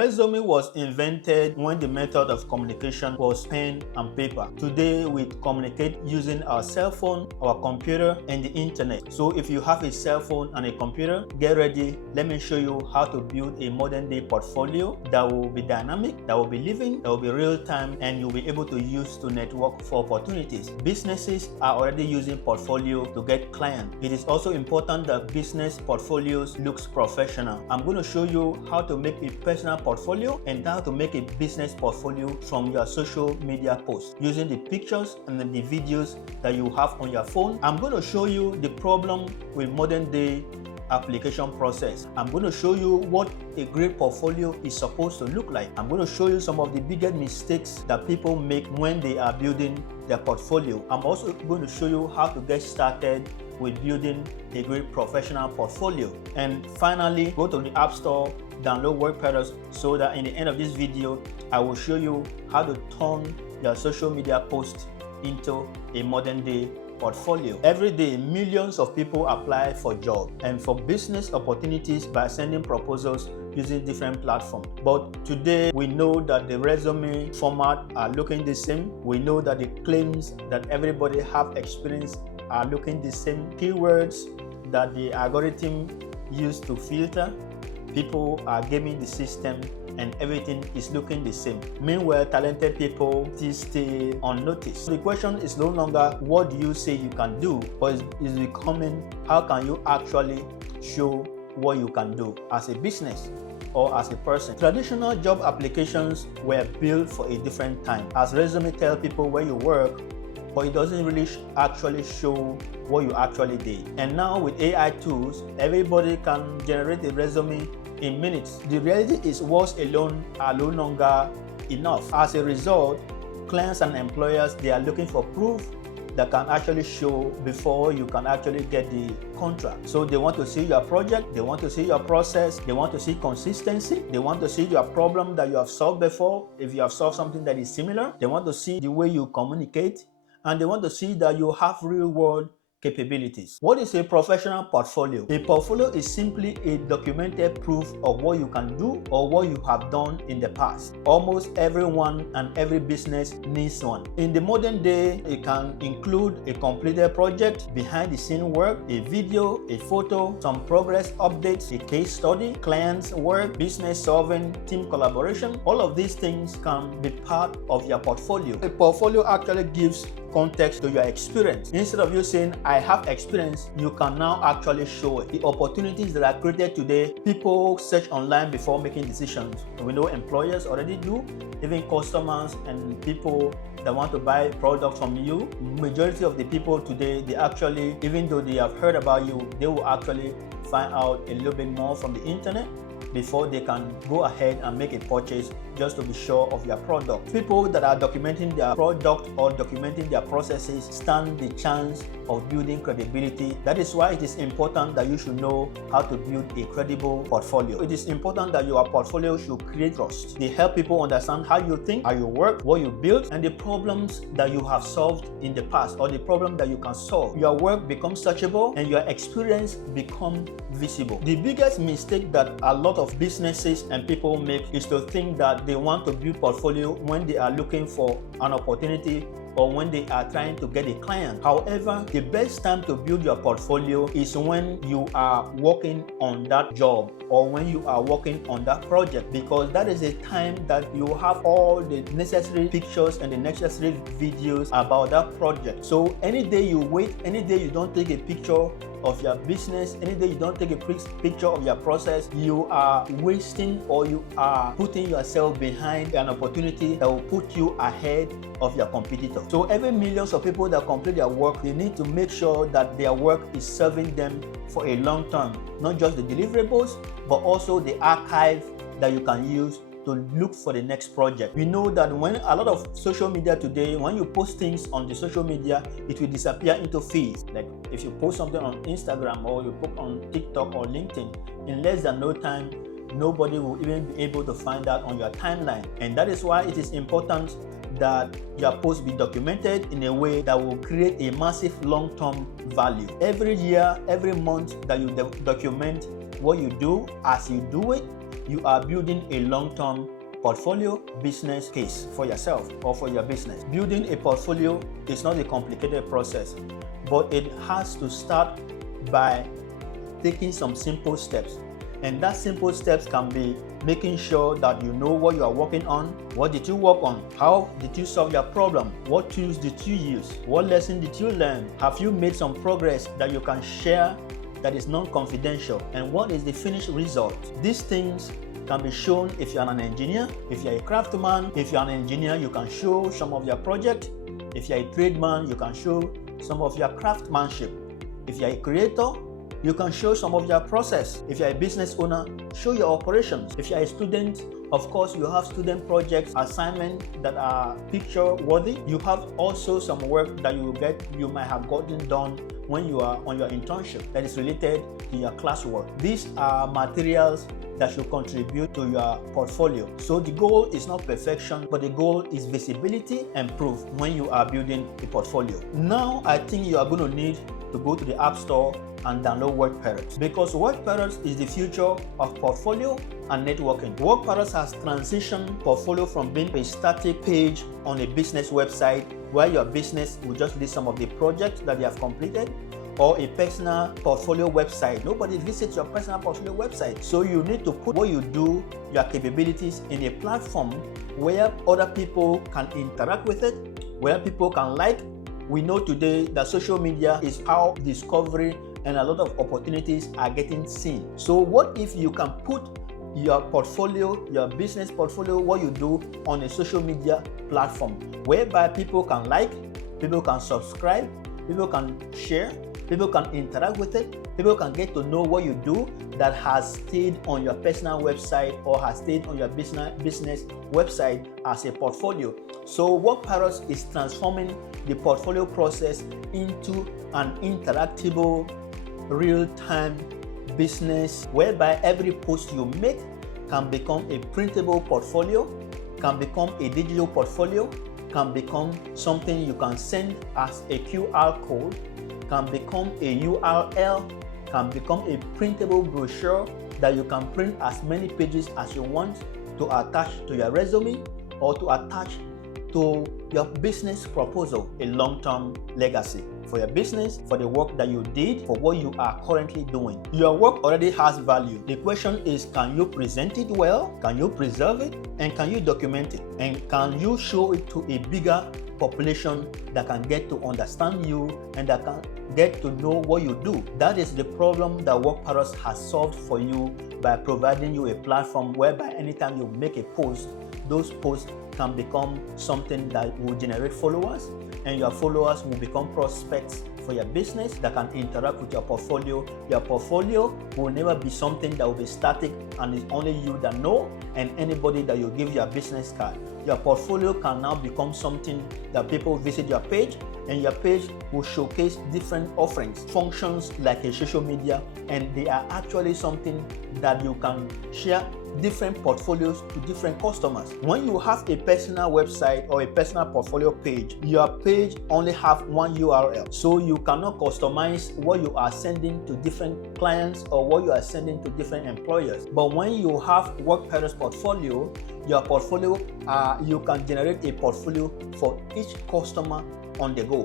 resume was invented when the method of communication was pen and paper. Today, we communicate using our cell phone, our computer, and the internet. So if you have a cell phone and a computer, get ready. Let me show you how to build a modern day portfolio that will be dynamic, that will be living, that will be real time, and you'll be able to use to network for opportunities. Businesses are already using portfolio to get clients. It is also important that business portfolios looks professional. I'm going to show you how to make a personal portfolio and how to make a business portfolio from your social media posts using the pictures and the videos that you have on your phone. I'm going to show you the problem with modern day application process. I'm going to show you what a great portfolio is supposed to look like. I'm going to show you some of the biggest mistakes that people make when they are building their portfolio. I'm also going to show you how to get started with building a great professional portfolio. And finally, go to the App Store, download WorkParrots, so that in the end of this video, I will show you how to turn your social media post into a modern day portfolio. Every day, millions of people apply for jobs and for business opportunities by sending proposals using different platforms. But today, we know that the resume format are looking the same. We know that the claims that everybody have experience are looking the same. Keywords that the algorithm used to filter, people are gaming the system, and everything is looking the same. Meanwhile, talented people still stay unnoticed. The question is no longer what do you say you can do, but it's becoming how can you actually show what you can do as a business or as a person. Traditional job applications were built for a different time. As resume tell people where you work, but it doesn't really actually show what you actually did. And now with AI tools, everybody can generate a resume in minutes. The reality is words alone are no longer enough. As a result, clients and employers, they are looking for proof that can actually show before you can actually get the contract. So they want to see your project, they want to see your process, they want to see consistency, they want to see your problem that you have solved before. If you have solved something that is similar, they want to see the way you communicate, and they want to see that you have real world capabilities. What is a professional portfolio? A portfolio is simply a documented proof of what you can do or what you have done in the past. Almost everyone and every business needs one. In the modern day, it can include a completed project, behind the scene work, a video, a photo, some progress updates, a case study, clients work, business solving, team collaboration. All of these things can be part of your portfolio. A portfolio actually gives context to your experience. Instead of you saying, I have experience, you can now actually show it. The opportunities that are created today, people search online before making decisions. We know employers already do, even customers and people that want to buy products from you. Majority of the people today, they actually, even though they have heard about you, they will actually find out a little bit more from the internet before they can go ahead and make a purchase just to be sure of your product. People that are documenting their product or documenting their processes stand the chance of building credibility. That is why it is important that you should know how to build a credible portfolio. It is important that your portfolio should create trust. They help people understand how you think, how you work, what you build, and the problems that you have solved in the past or the problem that you can solve. Your work becomes searchable and your experience becomes visible. The biggest mistake that a lot of businesses and people make is to think that they want to build portfolio when they are looking for an opportunity or when they are trying to get a client. However, the best time to build your portfolio is when you are working on that job or when you are working on that project, because that is a time that you have all the necessary pictures and the necessary videos about that project. So any day you wait, any day you don't take a picture of your business, any day you don't take a picture of your process, you are wasting or you are putting yourself behind an opportunity that will put you ahead of your competitor. So every millions of people that complete their work, they need to make sure that their work is serving them for a long term, not just the deliverables, but also the archive that you can use to look for the next project. We know that when a lot of social media today, when you post things on the social media, it will disappear into feeds. Like if you post something on Instagram or you post on TikTok or LinkedIn, in less than no time, nobody will even be able to find that on your timeline. And that is why it is important that your post be documented in a way that will create a massive long-term value. Every year, every month that you document what you do as you do it, you are building a long-term portfolio business case for yourself or for your business. Building a portfolio is not a complicated process, but it has to start by taking some simple steps. And that simple steps can be making sure that you know what you are working on. What did you work on? How did you solve your problem? What tools did you use? What lesson did you learn? Have you made some progress that you can share that is non-confidential? And what is the finished result? These things can be shown if you're an engineer, if you're a craftsman. If you're an engineer, you can show some of your project. If you're a tradesman, you can show some of your craftsmanship. If you're a creator, you can show some of your process. If you're a business owner, show your operations. If you're a student, of course, you have student projects, assignments that are picture worthy. You have also some work that you might have gotten done when you are on your internship that is related to your classwork. These are materials that should contribute to your portfolio. So the goal is not perfection, but the goal is visibility and proof when you are building a portfolio. Now, I think you are going to need to go to the App Store and download WorkParrots, because WorkParrots is the future of portfolio and networking. WorkParrots has transitioned portfolio from being a static page on a business website where your business will just list some of the projects that you have completed, or a personal portfolio website. Nobody visits your personal portfolio website. So you need to put what you do, your capabilities, in a platform where other people can interact with it, where people can like. We know today that social media is how discovery and a lot of opportunities are getting seen. So what if you can put your portfolio, your business portfolio, what you do on a social media platform whereby people can like, people can subscribe, people can share, people can interact with it, people can get to know what you do that has stayed on your personal website or has stayed on your business website as a portfolio. So WorkParrots is transforming the portfolio process into an interactable, real-time business whereby every post you make can become a printable portfolio, can become a digital portfolio, can become something you can send as a QR code, can become a URL, can become a printable brochure that you can print as many pages as you want to attach to your resume or to attach to your business proposal, a long-term legacy for your business, for the work that you did, for what you are currently doing. Your work already has value. The question is, can you present it well? Can you preserve it? And can you document it? And can you show it to a bigger population that can get to understand you and that can get to know what you do? That is the problem that WorkParrots has solved for you by providing you a platform whereby anytime you make a post, those posts can become something that will generate followers, and your followers will become prospects for your business that can interact with your portfolio. Your portfolio will never be something that will be static and it's only you that know and anybody that you give your business card. Your portfolio can now become something that people visit your page, and your page will showcase different offerings, functions like a social media, and they are actually something that you can share different portfolios to different customers. When you have a personal website or a personal portfolio page, your page only have one URL, so you cannot customize what you are sending to different clients or what you are sending to different employers. But when you have WorkParrots portfolio, your portfolio, you can generate a portfolio for each customer on the go,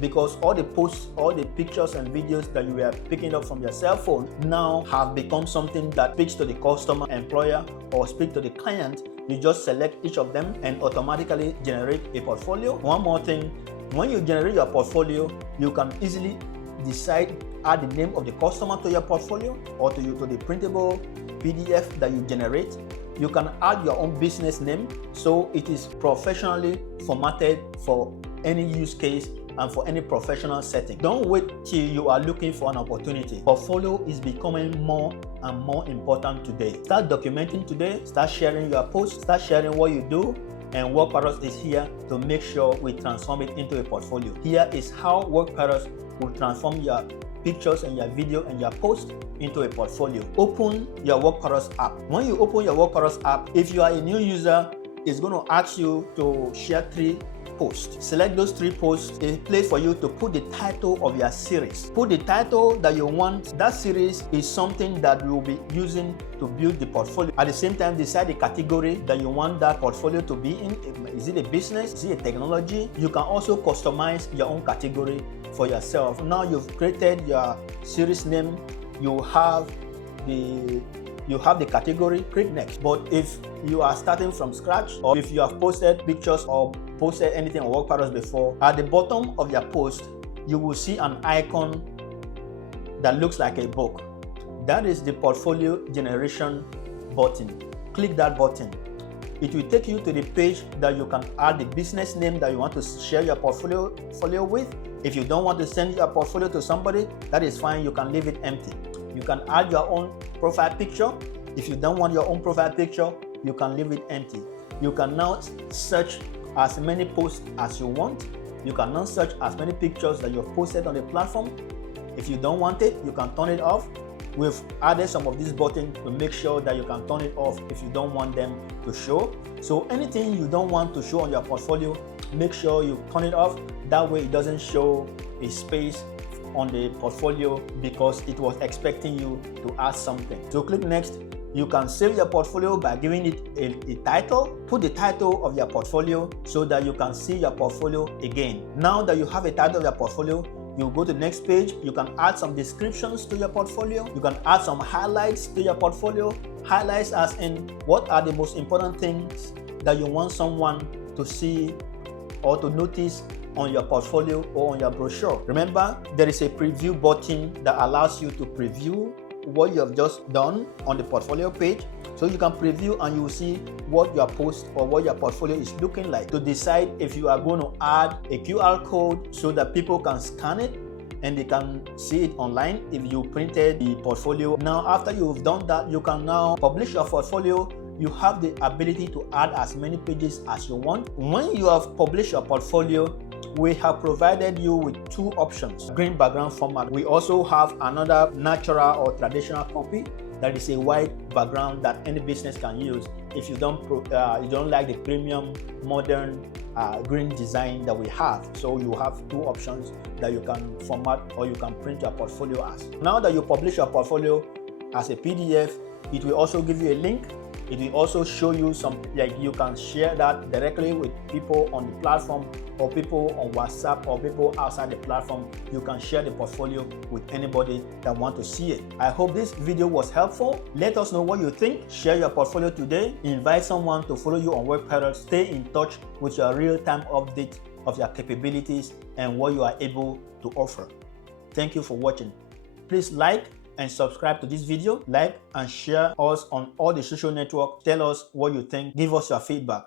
because all the posts, all the pictures and videos that you are picking up from your cell phone now have become something that speaks to the customer, employer, or speak to the client. You just select each of them and automatically generate a portfolio. One more thing, when you generate your portfolio, you can easily decide, add the name of the customer to your portfolio or to the printable PDF that you generate. You can add your own business name, so it is professionally formatted for any use case and for any professional setting. Don't wait till you are looking for an opportunity. Portfolio is becoming more and more important today. Start documenting today, start sharing your posts, start sharing what you do, and WorkParrots is here to make sure we transform it into a portfolio. Here is how WorkParrots will transform your pictures and your video and your post into a portfolio. Open your WorkParrots app. When you open your WorkParrots app, if you are a new user, it's going to ask you to share 3 posts. Select those 3 posts, a place for you to put the title of your series. Put the title that you want. That series is something that you will be using to build the portfolio. At the same time, decide the category that you want that portfolio to be in. Is it a business? Is it a technology? You can also customize your own category for yourself. Now you've created your series name, you have the category. Click next. But if you are starting from scratch, or if you have posted pictures or posted anything on WorkParrots before, at the bottom of your post you will see an icon that looks like a book. That is the portfolio generation button. Click that button. It will take you to the page that you can add the business name that you want to share your portfolio with. If you don't want to send your portfolio to somebody, that is fine. You can leave it empty. You can add your own profile picture. If you don't want your own profile picture, you can leave it empty. You can now search as many posts as you want. You can now search as many pictures that you've posted on the platform. If you don't want it, you can turn it off. We've added some of these buttons to make sure that you can turn it off if you don't want them to show. So anything you don't want to show on your portfolio, make sure you turn it off. That way it doesn't show a space on the portfolio because it was expecting you to add something. So click next. You can save your portfolio by giving it a title. Put the title of your portfolio so that you can see your portfolio again. Now that you have a title of your portfolio, you go to the next page. You can add some descriptions to your portfolio. You can add some highlights to your portfolio. Highlights as in what are the most important things that you want someone to see or to notice on your portfolio or on your brochure. Remember, there is a preview button that allows you to preview what you have just done on the portfolio page. So you can preview and you will see what your post or what your portfolio is looking like. To decide if you are going to add a QR code so that people can scan it and they can see it online if you printed the portfolio. Now, after you've done that, you can now publish your portfolio. You have the ability to add as many pages as you want. When you have published your portfolio, we have provided you with 2 options: green background format. We also have another natural or traditional copy that is a white background that any business can use if you don't like the premium modern green design that we have. So you have 2 options that you can format or you can print your portfolio as. Now that you publish your portfolio as a PDF, it will also give you a link. It will also show you some, like you can share that directly with people on the platform or people on WhatsApp or people outside the platform. You can share the portfolio with anybody that want to see it. I hope this video was helpful. Let us know what you think. Share your portfolio today. Invite someone to follow you on WorkParrots. Stay in touch with your real-time update of your capabilities and what you are able to offer. Thank you for watching. Please like and subscribe to this video, like and share us on all the social networks. Tell us what you think. Give us your feedback.